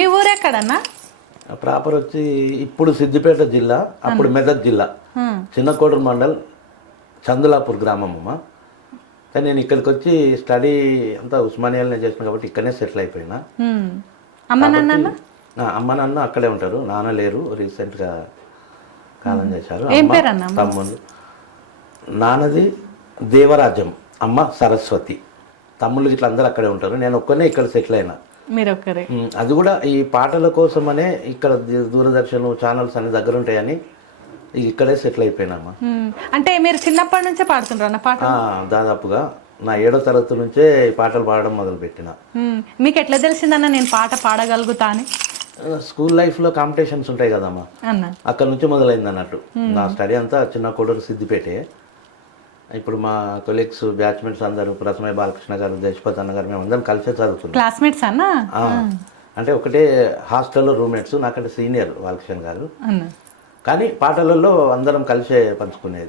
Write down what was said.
మీ ఊరు ఎక్కడన్నా? ప్రాపర్ వచ్చి ఇప్పుడు సిద్దిపేట జిల్లా, అప్పుడు మెదక్ జిల్లా, చిన్నకోడూరు మండల్, చందులాపూర్ గ్రామం అమ్మ. కానీ నేను ఇక్కడికి వచ్చి స్టడీ అంతా ఉస్మానియాలోనే చేసిన కాబట్టి ఇక్కడనే సెటిల్ అయిపోయినా. అమ్మ నాన్న? అమ్మ నాన్న అక్కడే ఉంటారు, నాన్న లేరు, రీసెంట్గా కాలం చేశారు. ఏం అమ్మ పేరు అన్న? తమ్ముళ్ళు. నాన్నది దేవరాజ్యం, అమ్మ సరస్వతి. తమ్ముళ్ళు ఇట్లా అందరూ అక్కడే ఉంటారు, నేను ఒక్కనే ఇక్కడ సెటిల్ అయినా. మీరు ఒక్కరే? అది కూడా ఈ పాటల కోసమనే ఇక్కడ దూరదర్శన్ ఛానల్స్ అన్ని దగ్గర ఉంటాయని ఇక్కడే సెటిల్ అయిపోయినామా. అంటే మీరు చిన్నప్పటి నుంచే పాడుతుంటారు అన్న పాట? దాదాపుగా నా 7వ తరగతి నుంచే ఈ పాటలు పాడడం మొదలుపెట్టిన. మీకు ఎట్లా తెలిసిందన్న నేను పాట పాడగలుగుతా అని? స్కూల్ లైఫ్లో కాంపిటీషన్స్ ఉంటాయి కదమ్మా, అక్కడ నుంచి మొదలైంది అన్నట్టు. నా స్టడీ అంతా చిన్న కోడూరు సిద్దిపేటే. ఇప్పుడు మా కొలీగ్స్ బ్యాచ్మెంట్స్ అందరూ ప్రసమయ బాలకృష్ణ గారు, దేశపతి అన్న గారు, మేము అందరం కలిసే చదువుతున్నాం. క్లాస్మేట్స్ అన్న? అంటే ఒకటే హాస్టల్లో రూమ్మేట్స్, నాకంటే సీనియర్ బాలకృష్ణ గారు. కానీ పాటలలో అందరం కలిసే పంచుకునేది.